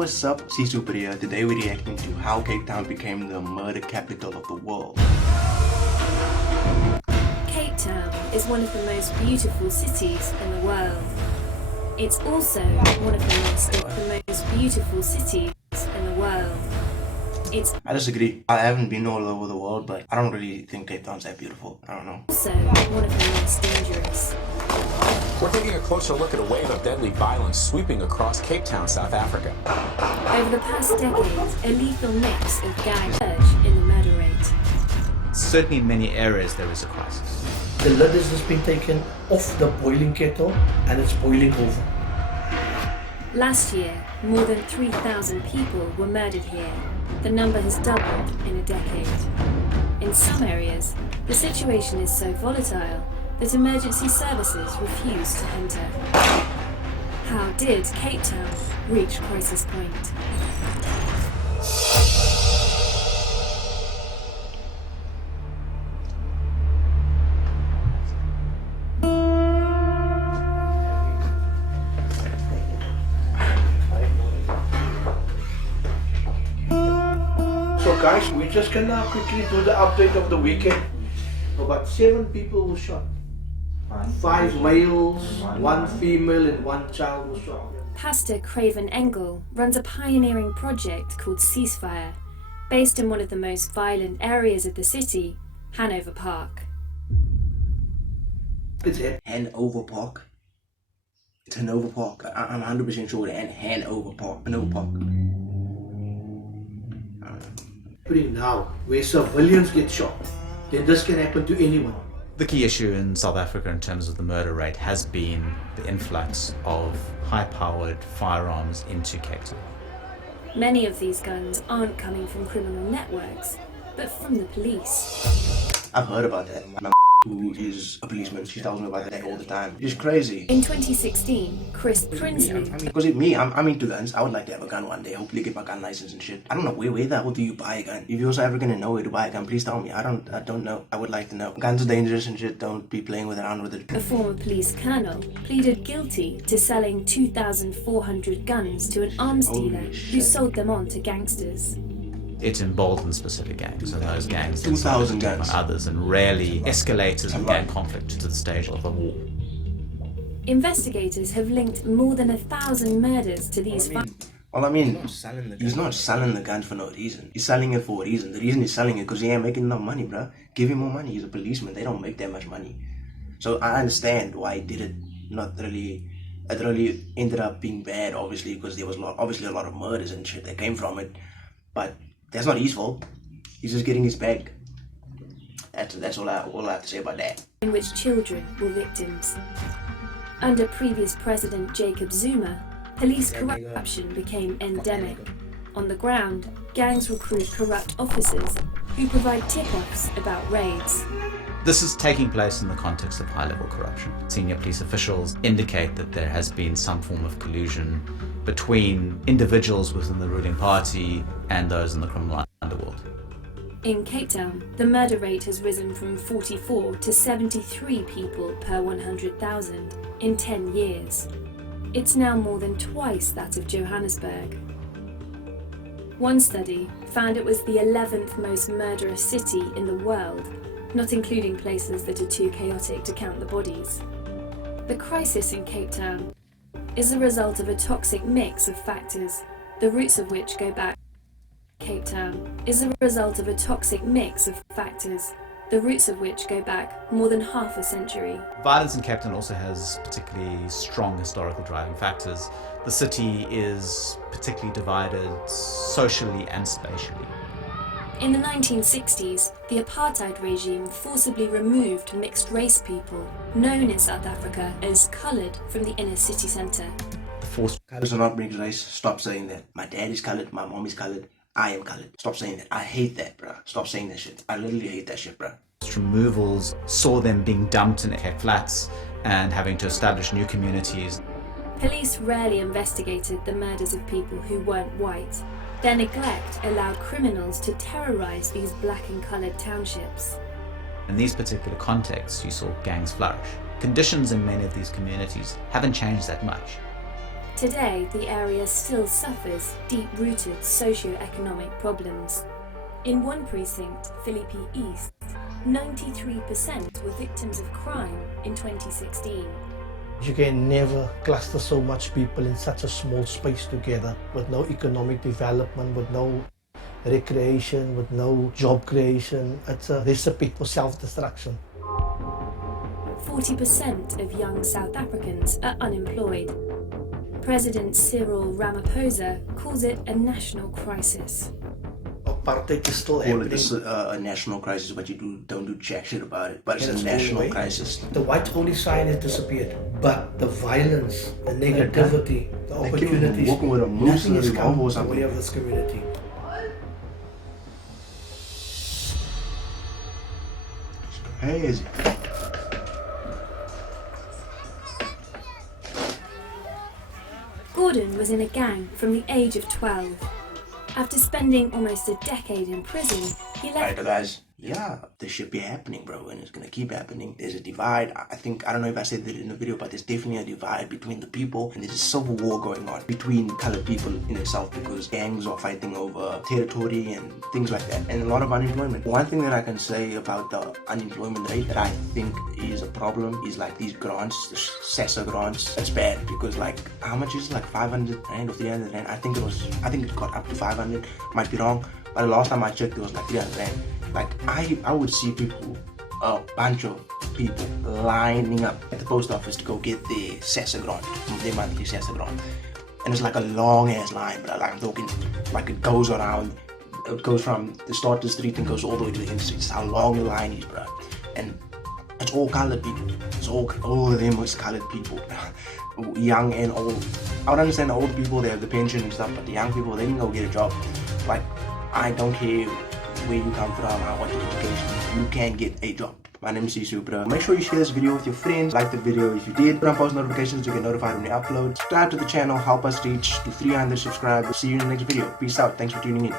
what's up, C Superior. Today we're reacting to how Cape Town became the murder capital of the world. Cape Town is one of the most beautiful cities in the world. It's also one of the most beautiful cities in the world. I disagree. I haven't been all over the world, but I don't really think Cape Town's that beautiful. I don't know. Also one of the most dangerous. We're taking a closer look at a wave of deadly violence sweeping across Cape Town, South Africa. Over the past decade, a lethal mix of gang surge in the murder rate. Certainly in many areas there is a crisis. The lid has just been taken off the boiling kettle and it's boiling over. Last year, more than 3,000 people were murdered here. The number has doubled in a decade. In some areas, the situation is so volatile that emergency services refuse to enter. How did Cape Town reach crisis point? So guys, we're just gonna quickly do the update of the weekend. About 7 people were shot. 5 males, 1 female and 1 child was shot. Pastor Craven Engel runs a pioneering project called Ceasefire, based in one of the most violent areas of the city, Hanover Park. It's it. Hanover Park. It's Hanover Park. I'm 100% sure that Hanover Park. Hanover Park. Happening now, where civilians get shot, then this can happen to anyone. The key issue in South Africa in terms of the murder rate has been the influx of high-powered firearms into Cape Town. Many of these guns aren't coming from criminal networks, but from the police. I've heard about that. My who is a policeman, she tells me about that all the time. It's crazy. In 2016, Chris Prinsley, Because I'm into guns. I would like to have a gun one day. Hopefully get my gun license and shit. I don't know where the hell do you buy a gun? If you're also ever gonna know where to buy a gun, please tell me. I don't know. I would like to know. Guns are dangerous and shit. Don't be playing around with it. a former police colonel, pleaded guilty to selling 2,400 guns to an arms dealer who sold them on to gangsters. It emboldens specific gangs, and those gangs 2,000 guns. on others and rarely escalates in gang conflict to the stage of a war. Investigators have linked more than 1,000 murders to these He's not selling the guns for no reason. He's selling it for a reason. The reason he's selling it because he ain't making enough money, bruh. Give him more money. He's a policeman. They don't make that much money. So I understand why he did it. It really ended up being bad, obviously, because there was obviously a lot of murders and shit that came from it. But that's not his fault. He's just getting his bag. That's all I have to say about that. in which children were victims. Under previous President Jacob Zuma, police corruption became endemic. On the ground, gangs recruit corrupt officers who provide tip-offs about raids. This is taking place in the context of high-level corruption. Senior police officials indicate that there has been some form of collusion between individuals within the ruling party and those in the criminal underworld. In Cape Town, the murder rate has risen from 44 to 73 people per 100,000 in 10 years. It's now more than twice that of Johannesburg. One study found it was the 11th most murderous city in the world, not including places that are too chaotic to count the bodies. The crisis in Cape Town is the result of a toxic mix of factors, the roots of which go back. Cape Town is the result of a toxic mix of factors, the roots of which go back more than half a century. Violence in Cape Town also has particularly strong historical driving factors. The city is particularly divided socially and spatially. In the 1960s, the apartheid regime forcibly removed mixed-race people, known in South Africa as coloured, from the inner city centre. Colours are not mixed race. Stop saying that. My dad is coloured, my mom is coloured, I am coloured. Stop saying that. I hate that, bruh. Stop saying that shit. I literally hate that shit, bruh. Removals saw them being dumped in flats and having to establish new communities. Police rarely investigated the murders of people who weren't white. Their neglect allowed criminals to terrorise these black and coloured townships. In these particular contexts, you saw gangs flourish. Conditions in many of these communities haven't changed that much. Today, the area still suffers deep-rooted socio-economic problems. In one precinct, Philippi East, 93% were victims of crime in 2016. You can never cluster so much people in such a small space together with no economic development, with no recreation, with no job creation. It's a recipe for self-destruction. 40% of young South Africans are unemployed. President Cyril Ramaphosa calls it a national crisis. Apartheid is still Call happening. it this a national crisis, but don't do jack shit about it. But it's a national crisis. The white only sign has disappeared, but the violence, the negativity, the opportunities, walking with a moose nothing and has a come revolver or the something. way of this community. Crazy. Gordon was in a gang from the age of 12. After spending almost a decade in prison, he left. Alright guys, yeah, this should be happening, bro, and it's gonna keep happening. There's a divide. I don't know if I said that in the video, but there's definitely a divide between the people, and there's a civil war going on between colored people in itself because gangs are fighting over territory and things like that, and a lot of unemployment. One thing that I can say about the unemployment rate that I think is a problem is like these grants, the SASSA grants. It's bad because like how much is it? Like 500 rand or 300 rand? I think it got up to 500. Might be wrong, but the last time I checked it was like 300 rand. Like I would see people, a bunch of people lining up at the post office to go get their SASSA grant, their monthly SASSA grant. And it's like a long ass line, but like I'm talking, like it goes around, it goes from the start of the street and goes all the way to the end street. It's how long the line is, bro. And it's all colored people. It's all of them was colored people, bro. Young and old. I would understand the old people, they have the pension and stuff, but the young people, they can go get a job. Like, I don't care where you come from, I want your education. You can get a job. My name is Sisu, bro. Make sure you share this video with your friends. Like the video if you did. Put on post notifications to get notified when we upload. Subscribe to the channel. Help us reach to 300 subscribers. See you in the next video. Peace out. Thanks for tuning in.